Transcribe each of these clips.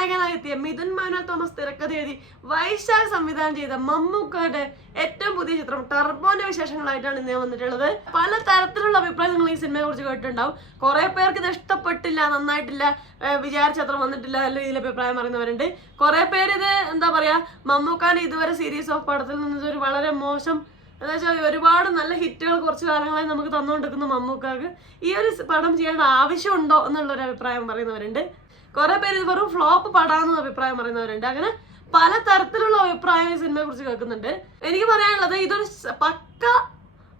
നായകനായി എത്തിയ മിഥുൻ മാനുവൽ തോമസ് തിരക്കഥ എഴുതി വൈശാഖ് സംവിധാനം ചെയ്ത മമ്മൂക്കയുടെ ഏറ്റവും പുതിയ ചിത്രം ടർബോന്റെ വിശേഷങ്ങളായിട്ടാണ് ഇന്ന് വന്നിട്ടുള്ളത്. പല തരത്തിലുള്ള അഭിപ്രായം നിങ്ങൾ ഈ സിനിമയെ കുറിച്ച് കേട്ടിട്ടുണ്ടാവും. കുറെ പേർക്ക് ഇത് ഇഷ്ടപ്പെട്ടില്ല, നന്നായിട്ടില്ല, വിചാരിച്ച അത്ര വന്നിട്ടില്ല, നല്ല രീതിയിൽ അഭിപ്രായം പറയുന്നവരുണ്ട്. കുറെ പേര് ഇത് എന്താ പറയാ, മമ്മൂക്കാന്റെ ഇതുവരെ സീരീസ് ഓഫ് പടത്തിൽ നിന്ന് ഒരു വളരെ മോശം, എന്താ വെച്ചാൽ ഒരുപാട് നല്ല ഹിറ്റുകൾ കുറച്ച് കാലങ്ങളായി നമുക്ക് തന്നുകൊണ്ടിരിക്കുന്ന മമ്മൂക്കാക്ക് ഈ ഒരു പടം ചെയ്യേണ്ട ആവശ്യമുണ്ടോ എന്നുള്ളൊരു അഭിപ്രായം പറയുന്നവരുണ്ട്. കുറെ പേര് ഇത് വെറും ഫ്ലോപ്പ് പടാമെന്ന് അഭിപ്രായം പറയുന്നവരുണ്ട്. അങ്ങനെ പല തരത്തിലുള്ള അഭിപ്രായം ഈ സിനിമയെ കുറിച്ച് കേൾക്കുന്നുണ്ട്. എനിക്ക് പറയാനുള്ളത് ഇതൊരു പക്ക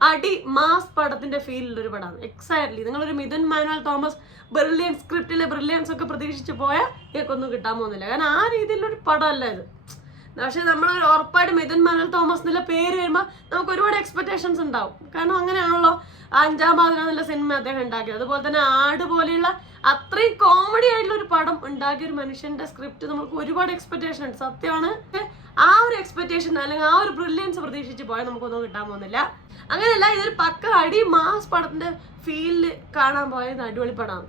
അടി മാസ് പടത്തിന്റെ ഫീലിലുള്ള ഒരു പടമാണ്. എക്സാക്ട്ലി നിങ്ങളൊരു മിഥുൻ മാനുവൽ തോമസ് ബ്രില്യൻസ് സ്ക്രിപ്റ്റിലെ ബ്രില്യൻസ് ഒക്കെ പ്രതീക്ഷിച്ച് പോയാൽ ഇതൊന്നും കിട്ടാൻ പോകുന്നില്ല. കാരണം ആ രീതിയിലൊരു പടമല്ല ഇത്. പക്ഷെ നമ്മൾ ഉറപ്പായിട്ട് മിഥുൻ മാനുവൽ തോമസ് എന്നുള്ള പേര് വരുമ്പോൾ നമുക്ക് ഒരുപാട് എക്സ്പെക്ടേഷൻസ് ഉണ്ടാവും. കാരണം അങ്ങനെയാണല്ലോ 5-ാം പാതിരാ എന്നുള്ള സിനിമ അദ്ദേഹം ഉണ്ടാക്കിയത്. അതുപോലെ തന്നെ ആട് പോലെയുള്ള അത്രയും കോമഡി ആയിട്ടുള്ള ഒരു പടം ഉണ്ടാക്കിയ ഒരു മനുഷ്യന്റെ സ്ക്രിപ്റ്റ് നമുക്ക് ഒരുപാട് എക്സ്പെക്ടേഷൻ ഉണ്ട്. സത്യമാണ്. ആ ഒരു എക്സ്പെക്ടേഷൻ അല്ലെങ്കിൽ ആ ഒരു ബ്രില്യൻസ് പ്രതീക്ഷിച്ച് പോയാൽ നമുക്കൊന്നും കിട്ടാൻ പോകുന്നില്ല. അങ്ങനെയല്ല, ഇതൊരു പക്ക അടി മാസ് പടത്തിന്റെ ഫീലില് കാണാൻ പോയത് അടിപൊളി പടമാണ്.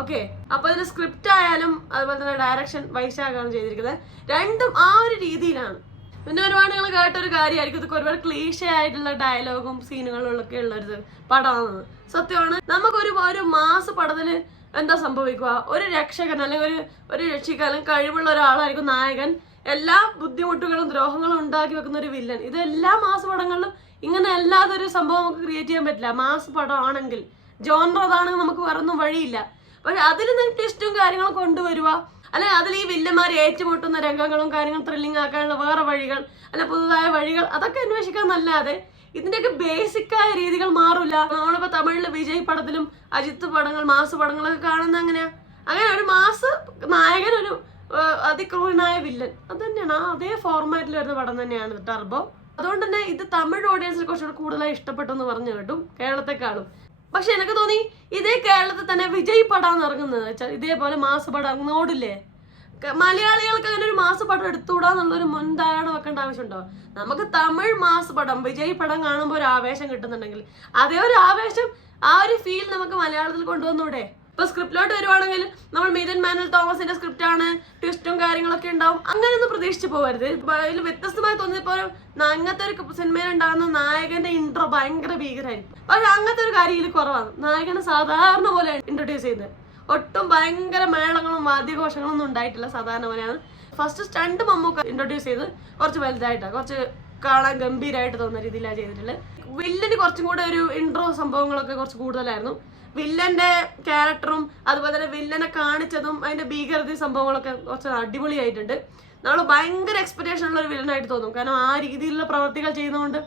ഓക്കെ, അപ്പൊ ഇതിന്റെ സ്ക്രിപ്റ്റ് ആയാലും അതുപോലെ തന്നെ ഡയറക്ഷൻ വൈശാഖാണ് ചെയ്തിരിക്കുന്നത്. രണ്ടും ആ ഒരു രീതിയിലാണ്. പിന്നെ ഒരുപാട് നിങ്ങൾ കേട്ടൊരു കാര്യമായിരിക്കും, ഇതൊക്കെ ഒരുപാട് ക്ലീഷ ആയിട്ടുള്ള ഡയലോഗും സീനുകളും ഒക്കെ ഉള്ള ഒരു പടമാണ്. സത്യമാണ്. നമുക്കൊരു മാസ് പടത്തില് എന്താ സംഭവിക്കുക, ഒരു രക്ഷകൻ അല്ലെങ്കിൽ ഒരു രക്ഷിക്കാൻ കഴിവുള്ള ഒരാളായിരിക്കും നായകൻ. എല്ലാ ബുദ്ധിമുട്ടുകളും ദ്രോഹങ്ങളും ഉണ്ടാക്കി വെക്കുന്ന ഒരു വില്ലൻ. ഇത് എല്ലാ മാസ് പടങ്ങളിലും ഇങ്ങനെ അല്ലാതൊരു സംഭവം നമുക്ക് ക്രിയേറ്റ് ചെയ്യാൻ പറ്റില്ല. മാസ് പടം ആണെങ്കിൽ ജോൺറ അതാണെങ്കിൽ നമുക്ക് വേറൊന്നും വഴിയില്ല. പക്ഷെ അതിൽ നിങ്ങൾ ട്വിസ്റ്റും കാര്യങ്ങളും കൊണ്ടുവരുക, അല്ലെങ്കിൽ അതിൽ ഈ വില്ലന്മാർ ഏറ്റുമുട്ടുന്ന രംഗങ്ങളും കാര്യങ്ങളും ത്രില്ലിംഗ് ആക്കാനുള്ള വേറെ വഴികൾ, അല്ല പുതുതായ വഴികൾ, അതൊക്കെ അന്വേഷിക്കാൻ നല്ലാതെ ഇതിന്റെയൊക്കെ ബേസിക്കായ രീതികൾ മാറില്ല. നമ്മളിപ്പോ തമിഴില് വിജയ് പടത്തിലും അജിത്ത് പടങ്ങൾ, മാസ് പടങ്ങളൊക്കെ കാണുന്ന അങ്ങനെയാ. അങ്ങനെ ഒരു മാസ് നായകൻ, ഒരു അതിക്രൂരനായ വില്ലൻ, അത് തന്നെയാണ്. അതേ ഫോർമാറ്റിൽ വരുന്ന പടം തന്നെയാണ് ടർബോ. അതുകൊണ്ട് തന്നെ ഇത് തമിഴ് ഓഡിയൻസിനെ കുറച്ചുകൂടെ കൂടുതലായി ഇഷ്ടപ്പെട്ടു എന്ന് പറഞ്ഞു കേട്ടും കേരളത്തെക്കാളും. പക്ഷെ എനിക്ക് തോന്നി ഇതേ കേരളത്തിൽ തന്നെ വിജയ് പടാന്ന് ഇറങ്ങുന്നത് വെച്ചാൽ ഇതേപോലെ മാസ് പടം ഇറങ്ങോടില്ലേ, മലയാളികൾക്ക് അങ്ങനെ ഒരു മാസ് പടം എടുത്തുകൂടാന്നുള്ളൊരു മുൻധാരണ വെക്കേണ്ട ആവശ്യമുണ്ടോ? നമുക്ക് തമിഴ് മാസ് പടം വിജയ് പടം കാണുമ്പോൾ ഒരു ആവേശം കിട്ടുന്നുണ്ടെങ്കിൽ അതേ ഒരു ആവേശം, ആ ഒരു ഫീൽ നമുക്ക് മലയാളത്തിൽ കൊണ്ടുവന്നൂടെ? ഇപ്പൊ സ്ക്രിപ്റ്റിലോട്ട് വരുവാണെങ്കിൽ നമ്മൾ മിഥുൻ മാനുവൽ തോമസിന്റെ സ്ക്രിപ്റ്റ് ആണ്, ട്വിസ്റ്റും കാര്യങ്ങളൊക്കെ ഉണ്ടാവും. അങ്ങനെയൊന്നും പ്രതീക്ഷിച്ച് പോകരുത്. അതിൽ വ്യത്യസ്തമായി തോന്നിയപ്പോ അങ്ങനത്തെ ഒരു സിനിമയിൽ ഉണ്ടാകുന്ന നായകന്റെ ഇൻട്രോ ഭയങ്കര ഭീകരമായിരിക്കും. പക്ഷെ അങ്ങനത്തെ ഒരു കാര്യം ഇതിൽ കുറവാണ്. നായകനെ സാധാരണ പോലെ ഇൻട്രൊഡ്യൂസ് ചെയ്യുന്നത്. ഒട്ടും ഭയങ്കര മേളങ്ങളും വാദ്യഘോഷങ്ങളും ഒന്നും ഉണ്ടായിട്ടില്ല. സാധാരണ പോലെയാണ്. ഫസ്റ്റ് സ്റ്റണ്ട് മമ്മൂക്ക ഇൻട്രൊഡ്യൂസ് ചെയ്ത് കുറച്ച് വലുതായിട്ടാണ്, കുറച്ച് കാണാൻ ഗംഭീരമായിട്ട് തോന്നുന്ന രീതിയിലാണ് ചെയ്തിട്ടുള്ളത്. വില്ലന് കുറച്ചും കൂടെ ഒരു ഇൻട്രോ സംഭവങ്ങളൊക്കെ കുറച്ച് കൂടുതലായിരുന്നു. വില്ലന്റെ ക്യാരക്ടറും അതുപോലെ തന്നെ വില്ലനെ കാണിച്ചതും അതിന്റെ ഭീകരത സംഭവങ്ങളൊക്കെ കുറച്ച് അടിപൊളിയായിട്ടുണ്ട്. നമ്മൾ ഭയങ്കര എക്സ്പെക്ടേഷൻ ഉള്ള ഒരു വില്ലനായിട്ട് തോന്നും. കാരണം ആ രീതിയിലുള്ള പ്രവർത്തികൾ ചെയ്യുന്നതുകൊണ്ട്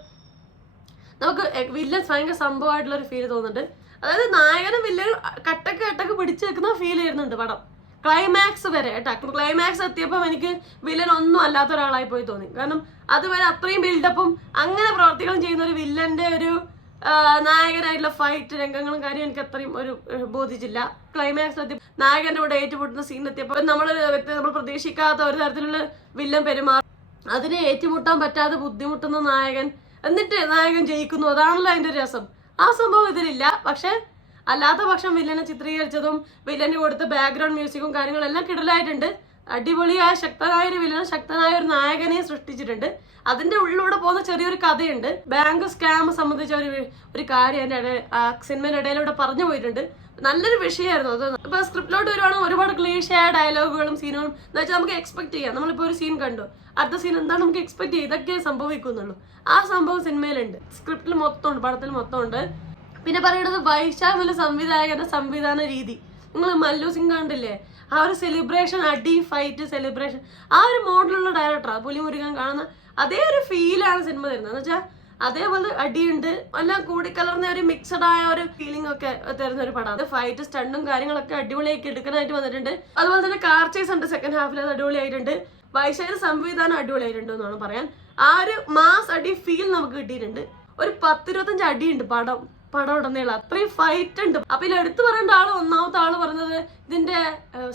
നമുക്ക് വില്ലൻസ് ഭയങ്കര സംഭവമായിട്ടുള്ള ഒരു ഫീൽ തോന്നുന്നുണ്ട്. അതായത് നായകനും വില്ലനും കട്ടക്ക് പിടിച്ചു വെക്കുന്ന ഫീൽ ചെയ്യുന്നുണ്ട് പടം ക്ലൈമാക്സ് വരെ. ക്ലൈമാക്സ് എത്തിയപ്പോൾ എനിക്ക് വില്ലൻ ഒന്നും അല്ലാത്ത ഒരാളായി പോയി തോന്നി. കാരണം അതുവരെ അത്രയും ബിൽഡപ്പും അങ്ങനെ പ്രവർത്തികളും ചെയ്യുന്ന ഒരു വില്ലന്റെ ഒരു നായകനായിട്ടുള്ള ഫൈറ്റ് രംഗങ്ങളും കാര്യം എനിക്ക് അത്രയും ഒരു ബോധിച്ചില്ല. ക്ലൈമാക്സ് എത്തി നായകന്റെ കൂടെ ഏറ്റുമുട്ടുന്ന സീൻ എത്തിയപ്പോൾ നമ്മൾ പ്രതീക്ഷിക്കാത്ത ഒരു തരത്തിലുള്ള വില്ലൻ പെരുമാറും. അതിനെ ഏറ്റുമുട്ടാൻ പറ്റാതെ ബുദ്ധിമുട്ടുന്ന നായകൻ, എന്നിട്ട് നായകൻ ജയിക്കുന്നു. അതാണല്ലോ അതിന്റെ രസം. ആ സംഭവം ഇതിലില്ല. പക്ഷെ അല്ലാത്ത പക്ഷം വില്ലനെ ചിത്രീകരിച്ചതും വില്ലന് കൊടുത്ത ബാക്ക്ഗ്രൗണ്ട് മ്യൂസിക്കും കാര്യങ്ങളെല്ലാം കിടലായിട്ടുണ്ട്. അടിപൊളിയായ ശക്തനായ ഒരു വില്ലനും ശക്തനായ ഒരു നായകനെ സൃഷ്ടിച്ചിട്ടുണ്ട്. അതിന്റെ ഉള്ളിലൂടെ പോകുന്ന ചെറിയൊരു കഥയുണ്ട്. ബാങ്ക് സ്കാം സംബന്ധിച്ച ഒരു കാര്യം അതിന്റെ സിനിമയുടെ ഇടയിലൂടെ പറഞ്ഞു പോയിട്ടുണ്ട്. നല്ലൊരു വിഷയമായിരുന്നു അത്. ഇപ്പൊ സ്ക്രിപ്റ്റിലോട്ട് വരുവാണെങ്കിൽ ഒരുപാട് ക്ലീഷയായ ഡയലോഗുകളും സീനുകളും എന്ന് വെച്ചാൽ നമുക്ക് എക്സ്പെക്ട് ചെയ്യാം. നമ്മളിപ്പോ ഒരു സീൻ കണ്ടു, അടുത്ത സീൻ എന്താണ് നമുക്ക് എക്സ്പെക്ട് ചെയ്യാം, ഇതൊക്കെ സംഭവിക്കുന്നുള്ളൂ. ആ സംഭവം സിനിമയിലുണ്ട്, സ്ക്രിപ്റ്റിൽ മൊത്തമുണ്ട്, പടത്തിൽ മൊത്തമുണ്ട്. പിന്നെ പറയുന്നത് വൈശാഖ് സംവിധായകന്റെ സംവിധാന രീതി. നിങ്ങൾ മല്ലു സിംഗ് കണ്ടില്ലേ, ആ ഒരു സെലിബ്രേഷൻ, അടി ഫൈറ്റ് സെലിബ്രേഷൻ, ആ ഒരു മോഡലുള്ള ഡയറക്ടറാണ് പുലിമുരുകൻ കാണുന്ന അതേ ഒരു ഫീലാണ് സിനിമ തരുന്നത്. എന്ന് വെച്ചാൽ അതേപോലെ അടിയുണ്ട്, എല്ലാം കൂടിക്കലർന്ന ഒരു മിക്സഡ് ആയ ഒരു ഫീലിംഗ് ഒക്കെ തരുന്ന ഒരു പടമാണ്. ഫൈറ്റ് സ്റ്റണ്ടും കാര്യങ്ങളൊക്കെ അടിപൊളിയാക്കി എടുക്കാനായിട്ട് വന്നിട്ടുണ്ട്. അതുപോലെ തന്നെ കാർ ചേസ് ഉണ്ട് സെക്കൻഡ് ഹാഫിൽ, അത് അടിപൊളിയായിട്ടുണ്ട്. വൈശാഖ് സംവിധാനം അടിപൊളിയായിട്ടുണ്ട് എന്നാണ് പറയാൻ. ആ ഒരു മാസ് അടി ഫീൽ നമുക്ക് കിട്ടിയിട്ടുണ്ട്. ഒരു 10-25 അടിയുണ്ട് പടം പടം ഉടനീളം അത്രയും ഫൈറ്റ് ഉണ്ട്. അപ്പൊ ഇതിൽ എടുത്തു പറയേണ്ട ഒന്നാമത്തെ ആള് പറഞ്ഞത് ഇതിന്റെ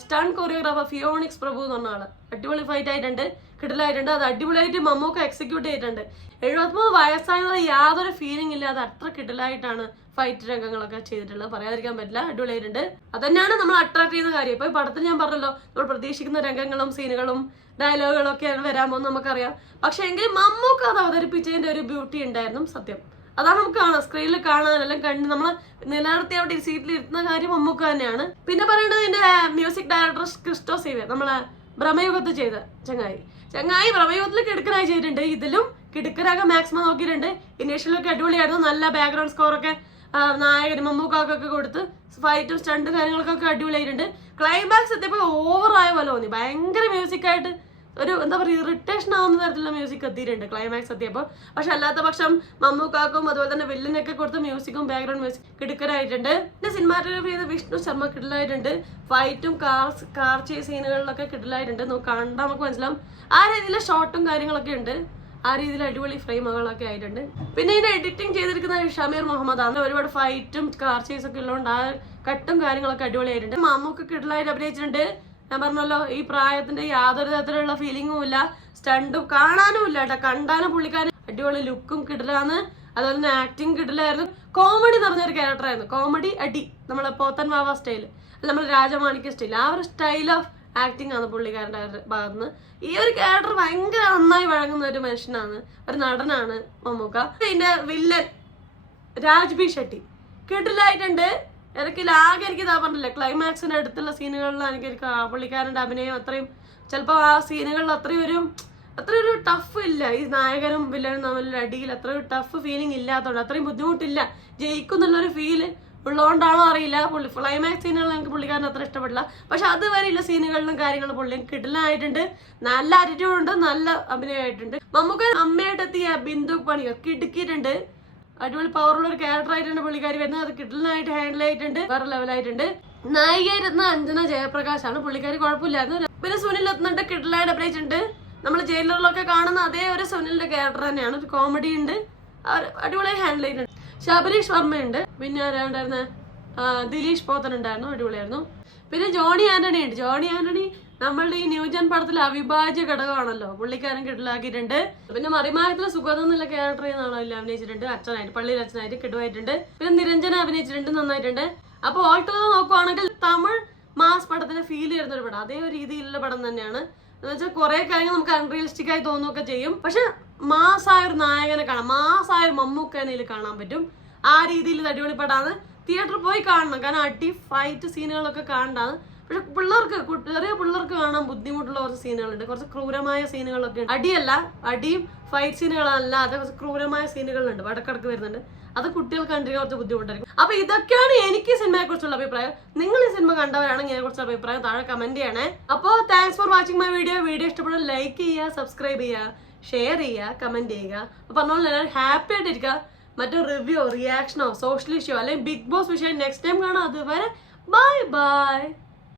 സ്റ്റൺ കൊറിയോഗ്രാഫർ ഫിയോണിക്സ് പ്രഭു എന്ന് പറഞ്ഞ ആള്. അടിപൊളി ഫൈറ്റ് ആയിട്ടുണ്ട്, കിടലായിട്ടുണ്ട്. അത് അടിപൊളിയായിട്ട് മമ്മൂക്ക എക്സിക്യൂട്ട് ചെയ്തിട്ടുണ്ട്. 73 വയസ്സായെന്നുള്ള യാതൊരു ഫീലിംഗ് ഇല്ലാതെ അത്ര കിടലായിട്ടാണ് ഫൈറ്റ് രംഗങ്ങളൊക്കെ ചെയ്തിട്ടുള്ളത്. പറയാതിരിക്കാൻ പറ്റില്ല, അടിപൊളിയായിട്ടുണ്ട്. അതന്നെയാണ് നമ്മൾ അട്രാക്ട് ചെയ്യുന്ന കാര്യം. ഇപ്പൊ ഈ പടത്തിൽ ഞാൻ പറഞ്ഞല്ലോ, നമ്മൾ പ്രതീക്ഷിക്കുന്ന രംഗങ്ങളും സീനുകളും ഡയലോഗുകളും ഒക്കെയാണ് വരാൻ പോകുന്നത് നമുക്കറിയാം. പക്ഷെ എങ്കിലും മമ്മൂക്ക അത് അവതരിപ്പിച്ചതിന്റെ ഒരു ബ്യൂട്ടി ഉണ്ടായിരുന്നു സത്യം. അതാണ് നമുക്ക് കാണാം, സ്ക്രീനിൽ കാണാനെല്ലാം കണ്ട് നമ്മൾ നിലനിർത്തി അവിടെ സീറ്റിൽ ഇരുത്തുന്ന കാര്യം മമ്മൂക്ക തന്നെയാണ്. പിന്നെ പറയേണ്ടത് ഇതിന്റെ മ്യൂസിക് ഡയറക്ടർ ക്രിസ്റ്റോ സേവ്യർ, നമ്മളെ ഭ്രമയുഗത്ത് ചെയ്ത ചങ്ങായി ഭ്രമയുഗത്തിൽ കിടുക്കനായി ചെയ്തിട്ടുണ്ട്. ഇതിലും കിടുക്കനാകെ മാക്സിമം നോക്കിയിട്ടുണ്ട്. ഇനീഷ്യലൊക്കെ അടിപൊളിയായിരുന്നു. നല്ല ബാക്ക്ഗ്രൗണ്ട് സ്കോറൊക്കെ നായകന് മമ്മൂക്കാക്കൊക്കെ കൊടുത്ത് ഫൈറ്റും സ്റ്റണ്ട് കാര്യങ്ങൾക്കൊക്കെ അടിപൊളിയായിട്ടുണ്ട്. ക്ലൈമാക്സ് എത്തിയപ്പോൾ ഓവറായ പോലെ തോന്നി. ഭയങ്കര മ്യൂസിക്കായിട്ട് ഒരു എന്താ പറയുക ഇറിറ്റേഷൻ ആവുന്ന തരത്തിലുള്ള മ്യൂസിക് എത്തിയിട്ടുണ്ട് ക്ലൈമാക്സ് എത്തിയപ്പോൾ. പക്ഷെ അല്ലാത്ത പക്ഷം മമ്മൂക്കാക്കും അതുപോലെ തന്നെ വില്ലനൊക്കെ കൊടുത്ത മ്യൂസിക്കും ബാക്ക്ഗ്രൗണ്ട് മ്യൂസിക് കിടുക്കനായിട്ടുണ്ട്. പിന്നെ സിനിമാറ്റോഗ്രാഫി ചെയ്ത വിഷ്ണു ശർമ്മ കിടലായിട്ടുണ്ട്. ഫൈറ്റും കാർ ചേസ് സീനുകളിലൊക്കെ കിടലായിട്ടുണ്ട്. കണ്ടാൽ നമുക്ക് മനസ്സിലാവും ആ രീതിയിലെ ഷോട്ടും കാര്യങ്ങളൊക്കെ ഉണ്ട്. ആ രീതിയിൽ അടിപൊളി ഫ്രെയിമുകളൊക്കെ ആയിട്ടുണ്ട്. പിന്നെ ഇതിന്റെ എഡിറ്റിംഗ് ചെയ്തിരിക്കുന്ന ഷമീർ മുഹമ്മദ് ആണ്. ഒരുപാട് ഫൈറ്റും കാർ ചേസ് ഒക്കെ ഉള്ളതുകൊണ്ട് ആ കട്ടും കാര്യങ്ങളൊക്കെ അടിപൊളിയായിട്ടുണ്ട്. മമ്മൂക്ക കിടലായിട്ട് അഭിനയിച്ചിട്ടുണ്ട്. ഞാൻ പറഞ്ഞല്ലോ, ഈ പ്രായത്തിന്റെ യാതൊരു തരത്തിലുള്ള ഫീലിംഗും ഇല്ല, സ്റ്റണ്ടും കാണാനും ഇല്ല കേട്ടോ. കണ്ടാലും പുള്ളിക്കാരൻ അടിപൊളി ലുക്കും കിടലാണ്. അതുപോലെ തന്നെ ആക്ടിങ് കിടലായിരുന്നു. കോമഡി നിറഞ്ഞൊരു ക്യാരക്ടറായിരുന്നു. കോമഡി അടി, നമ്മളെ പോത്തൻ വാവ സ്റ്റൈല്, നമ്മുടെ രാജമാണിക്യ സ്റ്റൈൽ, ആ ഒരു സ്റ്റൈൽ ഓഫ് ആക്ടിങ് ആണ് പുള്ളിക്കാരൻ്റെ ഭാഗത്തുനിന്ന്. ഈ ഒരു ക്യാരക്ടർ ഭയങ്കര നന്നായി വഴങ്ങുന്ന ഒരു മനുഷ്യനാണ്, ഒരു നടനാണ് മമ്മൂക്ക. ഇതിന്റെ വില്ലൻ രാജ്ബി ഷെട്ടി കിടലായിട്ടുണ്ട്. എനിക്ക് ഇതാ പറഞ്ഞില്ല, ക്ലൈമാക്സിന്റെ അടുത്തുള്ള സീനുകളിലാണ് എനിക്ക് പുള്ളിക്കാരൻ്റെ അഭിനയം അത്രയും, ചിലപ്പോൾ ആ സീനുകളിൽ അത്രയും ഒരു ടഫ് ഇല്ല. ഈ നായകനും വില്ലനും തമ്മിലുള്ള അടിയിൽ അത്രയും ടഫ് ഫീലിംഗ് ഇല്ലാത്തതുകൊണ്ട്, അത്രയും ബുദ്ധിമുട്ടില്ല, ജയിക്കുന്നുള്ളൊരു ഫീല് ഉള്ളതുകൊണ്ടാണോ അറിയില്ല. ക്ലൈമാക്സ് സീനുകൾ എനിക്ക് പുള്ളിക്കാരൻ അത്ര ഇഷ്ടപ്പെടില്ല. പക്ഷെ അതുവരെയുള്ള സീനുകളിലും കാര്യങ്ങളും പുള്ളി കിടലായിട്ടുണ്ട്. നല്ല ആറ്റിറ്റ്യൂഡ് ഉണ്ട്, നല്ല അഭിനയമായിട്ടുണ്ട്. മമ്മൂക്ക അമ്മയായിട്ടെത്തിയ ബിന്ദു പണിയൊക്കെ കിടുക്കിയിട്ടുണ്ട്. അടിപൊളി പവറുള്ള ഒരു ക്യാരക്ടർ ആയിട്ടുണ്ട് പുള്ളിക്കാരി വരുന്നത്. അത് കിടലായിട്ട് ഹാൻഡിൽ ആയിട്ടുണ്ട്, വേറെ ലെവലായിട്ടുണ്ട്. നായികയായിരുന്ന അഞ്ജന ജയപ്രകാശാണ്, പുള്ളിക്കാരി കുഴപ്പമില്ലായിരുന്നു. പിന്നെ സുനിൽ എത്തുന്നുണ്ട്, കിടലായിട്ട് അഭിനയിച്ചിട്ടുണ്ട്. നമ്മൾ ജയിലറിലൊക്കെ കാണുന്ന അതേ ഒരു സുനിലിന്റെ ക്യാരക്ടർ തന്നെയാണ്. ഒരു കോമഡി ഉണ്ട്, അടിപൊളിയായി ഹാൻഡിൽ ചെയ്തിട്ടുണ്ട്. ശബരീഷ് വർമ്മയുണ്ട്. പിന്നെ ആരാണ്ടായിരുന്ന ദിലീഷ് പോത്തൻ ഉണ്ടായിരുന്നു, അടിപൊളിയായിരുന്നു. പിന്നെ ജോണി ആന്റണി ഉണ്ട്. ജോണി ആന്റണി നമ്മളുടെ ഈ ന്യൂജൻ പടത്തിലെ അവിഭാജ്യ ഘടകമാണല്ലോ, പുള്ളിക്കാരൻ കിടലാക്കിയിട്ടുണ്ട്. പിന്നെ മറിമായത്തിലെ സുഗതം എന്നുള്ള ക്യാരക്ടർ ചെയ്യുന്നതാണല്ലോ അഭിനയിച്ചിട്ടുണ്ട്, അച്ഛനായിട്ട്, പള്ളിയിൽ അച്ഛനായിട്ട് കിടുവായിട്ടുണ്ട്. പിന്നെ നിരഞ്ജന അഭിനയിച്ചിട്ടുണ്ട്, നന്നായിട്ടുണ്ട്. അപ്പൊ ഓൾ ടുഗദർ നോക്കുവാണെങ്കിൽ തമിഴ് മാസ് പടത്തിന് ഫീൽ ചെയ്യുന്ന ഒരു പടം, അതേ ഒരു രീതിയിലുള്ള പടം തന്നെയാണ്. എന്ന് വെച്ചാൽ കുറെ കാര്യങ്ങൾ നമുക്ക് അൺറിയലിസ്റ്റിക് ആയി തോന്നുകയൊക്കെ ചെയ്യും. പക്ഷെ മാസായ ഒരു നായകനെ കാണാം, മാസായ ഒരു മമ്മൂക്കനയിൽ കാണാൻ പറ്റും. ആ രീതിയിൽ അടിപൊളി പടാണ്. തിയേറ്ററിൽ പോയി കാണണം, കാരണം അടി ഫൈറ്റ് സീനുകളൊക്കെ കാണണ്ടാണ്. പക്ഷെ ചെറിയ പിള്ളേർക്ക് കാണാൻ ബുദ്ധിമുട്ടുള്ള കുറച്ച് സീനുകളുണ്ട്, കുറച്ച് ക്രൂരമായ സീനുകളൊക്കെ ഉണ്ട്. അടിയും ഫൈറ്റ് സീനുകളല്ല, അത് കുറച്ച് ക്രൂരമായ സീനുകളുണ്ട്, വടക്കിടക്ക് വരുന്നുണ്ട്. അത് കുട്ടികൾക്ക് കണ്ടിരിക്കാൻ കുറച്ച് ബുദ്ധിമുട്ടായിരിക്കും. അപ്പൊ ഇതൊക്കെയാണ് എനിക്ക് സിനിമയെ കുറിച്ചുള്ള അഭിപ്രായം. നിങ്ങൾ ഈ സിനിമ കണ്ടവരാണെങ്കിൽ ഇതിനെ കുറിച്ചുള്ള അഭിപ്രായം താഴെ കമന്റ് ചെയ്യണേ. അപ്പോൾ thanks for watching my video. Video ഇഷ്ടപ്പെടുന്ന ലൈക്ക് ചെയ്യുക, സബ്സ്ക്രൈബ് ചെയ്യുക, ഷെയർ ചെയ്യുക, കമന്റ് ചെയ്യുക. അപ്പൊ പറഞ്ഞോളൂ, എല്ലാവരും ഹാപ്പി ആയിട്ടിരിക്കുക. മറ്റൊരു റിവ്യൂ, റിയാക്ഷനോ, സോഷ്യൽ ഇഷ്യൂ അല്ലെങ്കിൽ ബിഗ് ബോസ് വിഷയം നെക്സ്റ്റ് ടൈം കാണാം. അതുവരെ ബൈ ബൈ.